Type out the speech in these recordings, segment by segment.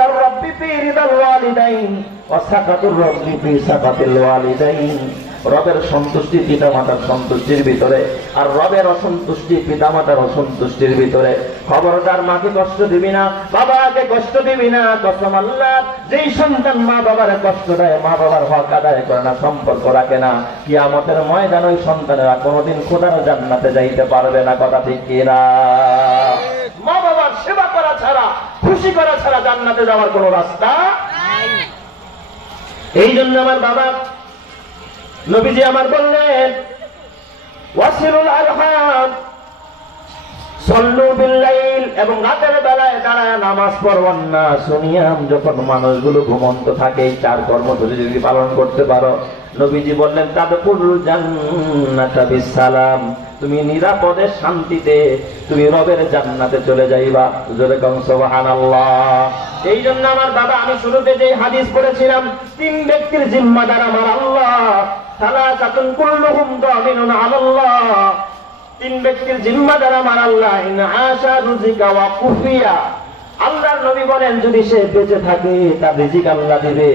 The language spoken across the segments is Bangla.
রিদার রাব্বি ফি রিদাল ওয়ালিদাইন ওয়া সাকাতুর রাব্বি ফি সাকাতিল ওয়ালিদাইন। রবের সন্তুষ্টি পিতামাতার সন্তুষ্টির ভিতরে, আর রবের অসন্তুষ্টি পিতামাতার অসন্তুষ্টির ভিতরে। খবরদার মাকে কষ্ট দিবি না, বাবাকে কষ্ট দিবি না। কসম আল্লাহ, যেই সন্তান মা বাবার কষ্ট দেয়, মা বাবার হক আদায় করে না, সম্পর্ক রাখে না, কিয়ামতের ময়দানে ওই সন্তানেরা কোনোদিন খোদার জান্নাতে যাইতে পারবে না। কথা ঠিক কিনা? মা বাবার সেবা করা ছাড়া, খুশি করা ছাড়া জান্নাতে যাওয়ার কোনো রাস্তা নাই। এই জন্য আমার বাবা নবীজি আমার বললেন, ওয়াসিলুল আরহাম, সল্লু বিল্লাইল, এবং রাতের বেলায় দাঁড়ায় নামাজ পড়বেন না। শুনিয়াম, যখন মানুষগুলো ঘুমন্ত থাকে, এই 4 কর্মসূচি যদি পালন করতে পারো, নবীজি বললেন তাদখুলুল জান্নাতা বিসালাম, তুমি নিরাপদে শান্তিতে তুমি রবের জান্নাতে চলে যাইবা। জোরে কও সুবহানাল্লাহ। এই জন্য আমার বাবা, আমি শুরুতে যে হাদিস পড়েছিলাম, 3 ব্যক্তির জিম্মাদার আমার আল্লাহ। সালাসাতুন কুল্লুহুম দামিনুন আলাল্লাহ, 3 ব্যক্তির জিম্মাদার আমার আল্লাহ। ইন আশা রুজিকা ওয়া কুফিয়া, আল্লাহর নবী বলেন যদি সে বেঁচে থাকে তার রিজিক আল্লাহ দিবে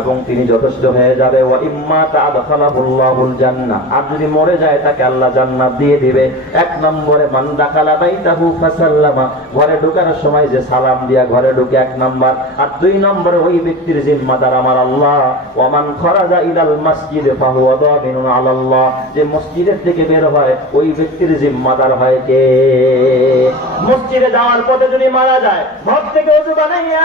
এবং তিনি যথেষ্ট হয়ে যাবে। ওয়া ইম্মা তাদখালাহুল্লাহুল জান্নাহ, আর যদি মরে যায় তাকে আল্লাহ জান্নাত দিয়ে দিবে। 1 নম্বরে মান দাখালা বাইতাহু ফাসাল্লামা, ঘরে ঢোকার সময় যে সালাম দিয়া ঘরে ঢুকে 1 নম্বর। আর 2 নম্বরে ওই ব্যক্তির জিম্মাদার আমার আল্লাহ। ওয়া মান খারাজা ইলাল মাসজিদ ফাহুয়া দামিনুন আলাল্লাহ, যে মসজিদের থেকে বের হয় ওই ব্যক্তির জিম্মাদার হয় কে? মসজিদে যাওয়ার পথে যদি মারা যায়, ঘর থেকে ওযু বানাইয়া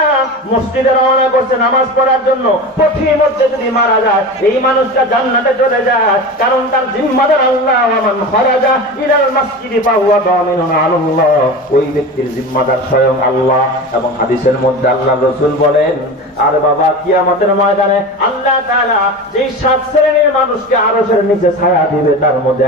মসজিদে রওনা করছে নামাজ পড়ার জন্য, পথের মধ্যে যদি মারা যায়, এই মানুষটা জান্নাতে চলে যায়, কারণ তার জিম্মাদার আল্লাহ। ওয়া মান খারাজা ইলাল মাসজিদি ফাহুয়া দামিনুন আলাল্লাহ, ওই ব্যক্তির জিম্মাদার স্বয়ং আল্লাহ। এবং হাদিসের মধ্যে আল্লাহর রাসূল বলেন, আর বাবা কিয়ামতের ময়দানে আল্লাহ তাআলা যেই 7 শ্রেণীর মানুষকে আরশের নিচে ছায়া দিবে, তার মধ্যে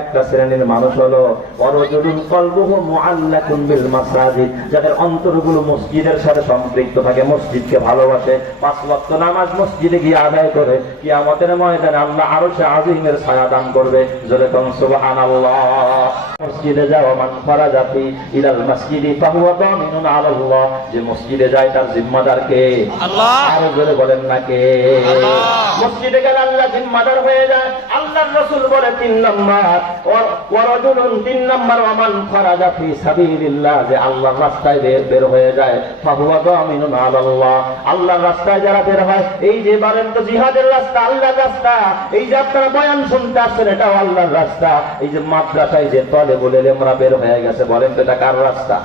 একটা শ্রেণীর মানুষ হলো ওয়ারাজুলুন কলবুহু মুআল্লাকুন বিল মাসাজিদ, যাদের অন্তরগুলো মসজিদের সাথে সম্পৃক্ত থাকে, মসজিদকে ভালোবাসে, 5 ওয়াক্ত নামাজ মসজিদে গিয়ে আদায় করে, কিয়ামতের ময়দানে আল্লাহ আরশে আজিমের ছায়া দান করবে। জোরে কোন সুবহানাল্লাহ। মসজিদে যাওয়া, মান ফারাজা ফি ইলাল মাসজিদি ফাহুয়া দামিনুন আলাল্লাহ, যে মসজিদে যায় তার জিম্মাদার কে? আল্লাহ। আর জোরে বলেন না কে? আল্লাহ। মসজিদে গেলে আল্লাহ জিম্মাদার হয়ে যায়। আল্লাহর রাসূল বলে 3 নম্বর, ওয়ারাজুলুন 3 নম্বর, ওয়া মান ফারাজা ফি সাবিলিল্লাহ, যে আল্লাহর রাস্তায় বের হয়ে যায়, ফাহুয়া দামিনুন আলাল্লাহ, আল্লাহর রাস্তায় যারা বের হয়, এই যে বলেন তো জিহাদের রাস্তা আল্লাহর রাস্তা, এই যে আপনারা বয়ান শুনতে আসছেন এটাও আল্লাহর রাস্তা, এই যে মাদ্রাসায় যে তলেবুল ইলমরা বের হয়ে গেছে, বলেন তো এটা কার রাস্তা?